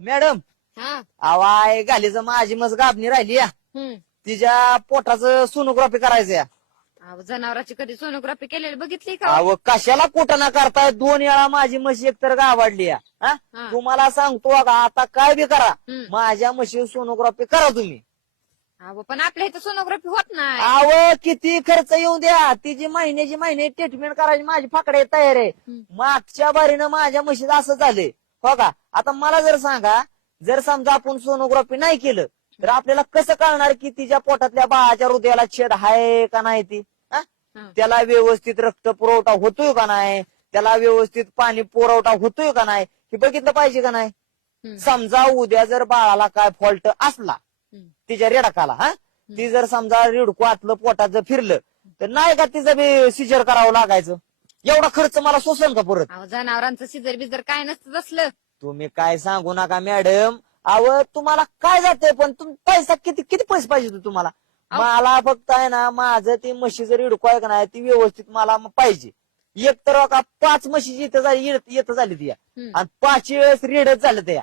Madam हा. आवाय घालीचं माझी मस गाबणी राहिली. या हम्म. तिच्या पोटाचं सोनोग्राफी करायचं या अहो, जनावराची कधी सोनोग्राफी केलेली बघितली का? अव कशाला कुठं ना करताय? दोन वेळा माझी म्हशी एकतर गावाडली या हा? हा. तुम्हाला सांगतो का आता काय बी करा. हम्म. माझ्या म्हशी सोनोग्राफी करा तुम्ही. अहो पण आपल्या इथं सोनोग्राफी होत नाही. अव किती खर्च येऊ द्या. तिची महिन्याची महिने ट्रीटमेंट करायची. माझी फाकडे तयार आहे. मागच्या बारीनं माझ्या म्हशीचं असं झालंय. हो का? आता मला जर सांगा जर समजा आपण सोनोग्राफी नाही केलं तर आपल्याला कसं कळणार की तिच्या पोटातल्या बाळाच्या हृदयाला छेद आहे का नाही ती. त्याला व्यवस्थित रक्त पुरवठा होतोय का नाही? त्याला व्यवस्थित पाणी पुरवठा होतोय का नाही? हे बघितलं पाहिजे का नाही. समजा उद्या जर बाळाला काय फॉल्ट असला. तिच्या रेडाकाला हा? ती जर समजा रिडकू आतलं पोटात जर फिरलं तर नाही का तिचं बी सिजर करावं लागायचं? एवढा खर्च मला सोसन का परत? जनावरांचं सिजर बिजर काय नसतं तसलं तुम्ही काय सांगू नका मॅडम अव तुम्हाला काय जाते पण तुम पैसा किती किती पैसे पाहिजे होते तुम्हाला? अहो. मला फक्त आहे ना माझं ती म्हशी जर रिडकू आहे का नाही ती व्यवस्थित मला म- पाहिजे. एक तर का पाच म्हशी इथं झाली येत- येतं झाली ती हम्म. आणि पाच वेळेस रेडच झालं त्या.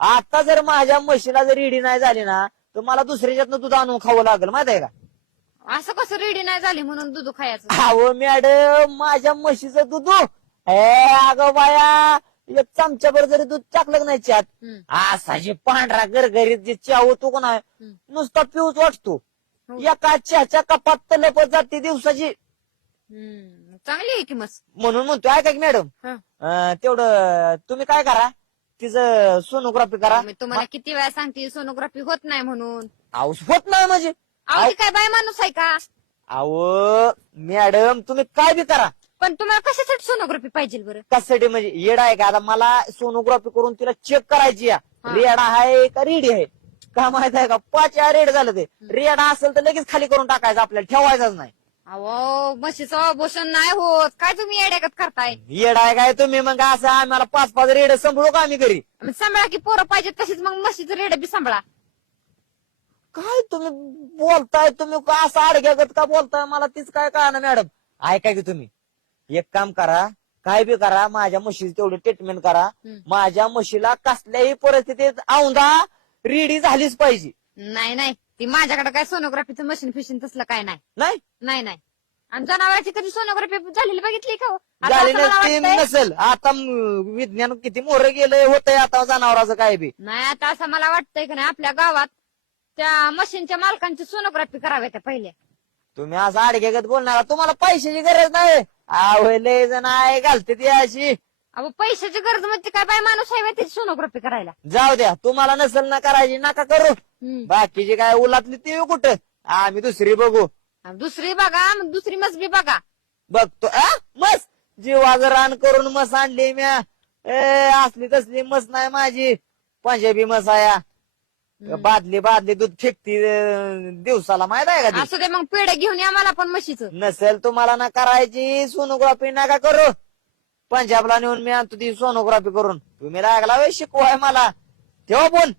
आता जर माझ्या म्हशीला जर रेडी नाही झाली ना तर मला दुसऱ्याच्यातनं दूध आणून खावं लागेल माहीत आहे का? असं कसं रेडी नाही झाली म्हणून दूध खायचं? अहो मॅडम माझ्या म्हशीचं दूध ए अगं बाया एक चमच्याभर जरी दूध टाकलं का नाही हम्म. असा जे पांढरा गरगरीत जे चहा होतो का नाही हम्म. नुसता पिऊच वाटतो हो. एका चहाच्या कपात तलपत जाते दिवसाची हम्म. चांगली आहे की मस्त म्हणून म्हणतो ऐका की मॅडम हा. अं, तेवढं तुम्ही काय करा तिचं सोनोग्राफी करा मी तुम्हाला किती वेळा सांगते सोनोग्राफी होत नाही म्हणून अहो होत नाही म्हणजे अहो ती काय बाय माणूस आहे का अहो मॅडम तुम्ही काय बी करा पण तुम्हाला कशासाठी सोनोग्राफी पाहिजे बरं? कशासाठी म्हणजे येडा आहे का? आता मला सोनोग्राफी करून तिला चेक करायची. हा. रेडा आहे का रेडी आहे? का माहीत आहे का? पाच या रेड झालं ते. रेडा असेल तर लगेच खाली करून टाकायचं आपल्याला ठेवायचंच नाही. अहो म्हशीचं अबोषण नाही होत. काय तुम्ही येड्यागत करताय? येडा आहे काय तुम्ही? मग असं आम्हाला पाच पाच रेड सांभाळू का आम्ही घरी? मग सांभाळा की पोरं पाहिजे तशीच मग म्हशीचं रेड बी सांभाळा. काय तुम्ही बोलताय? तुम्ही का असं अडग्यागत का बोलताय? मला तीच काय कळणार मॅडम. ऐका की तुम्ही. एक काम करा काय बी करा माझ्या म्हशीची तेवढी ट्रीटमेंट करा. हम्म. माझ्या म्हशीला कसल्याही परिस्थितीत औंधा रेडी झालीच पाहिजे. नाही नाही. ती माझ्याकडे काय सोनोग्राफीचं मशीन फिशीन तसलं काय नाही. नाही? नाही नाही. आणि जनावरांची कधी सोनोग्राफी झालेली बघितली का हो? आता झाली असं मला नसती वाटतंय- नसेल. आता म- विज्ञान किती मोर गेलंय होतंय आता जनावराचं काय बी. नाही आता असं मला वाटतंय की नाही आपल्या गावात त्या मशीनच्या मालकांची सोनोग्राफी कराव्या त्या पहिल्या तुम्ही असं आडगेगत बोलणार तुम्हाला पैशाची गरज नाही. आवय लय जण आहे घालते ती अशी. अहो पैशाची गरज म्हणजे काय बाय माणूस आहे त्याची सोनोग्राफी करायला. जाऊ द्या तुम्हाला नसेल ना करायची नका करू. हम्म. बाकीची काय उलातली ती कुठं? आम्ही दुसरी बघू. दुसरी बघा मग दुसरी मस बी बघा. बघतो. आ? मस जीवाचं रान करून मस आणली म्या. ए असली तसली मस नाही माझी. पंजाबी मस आया बादली बादली दूध फेकती अं, दिवसाला माहीत आहे का ती? असू दे मग पेढे घेऊन या मला पण म्हशीचं. नसेल तुम्हाला ना करायची सोनोग्राफी नका करू. पंजाबला नेऊन मी आणतो ती सोनोग्राफी करून. तुम्ही लागला वे शिकवाय मला. ठेवा फोन.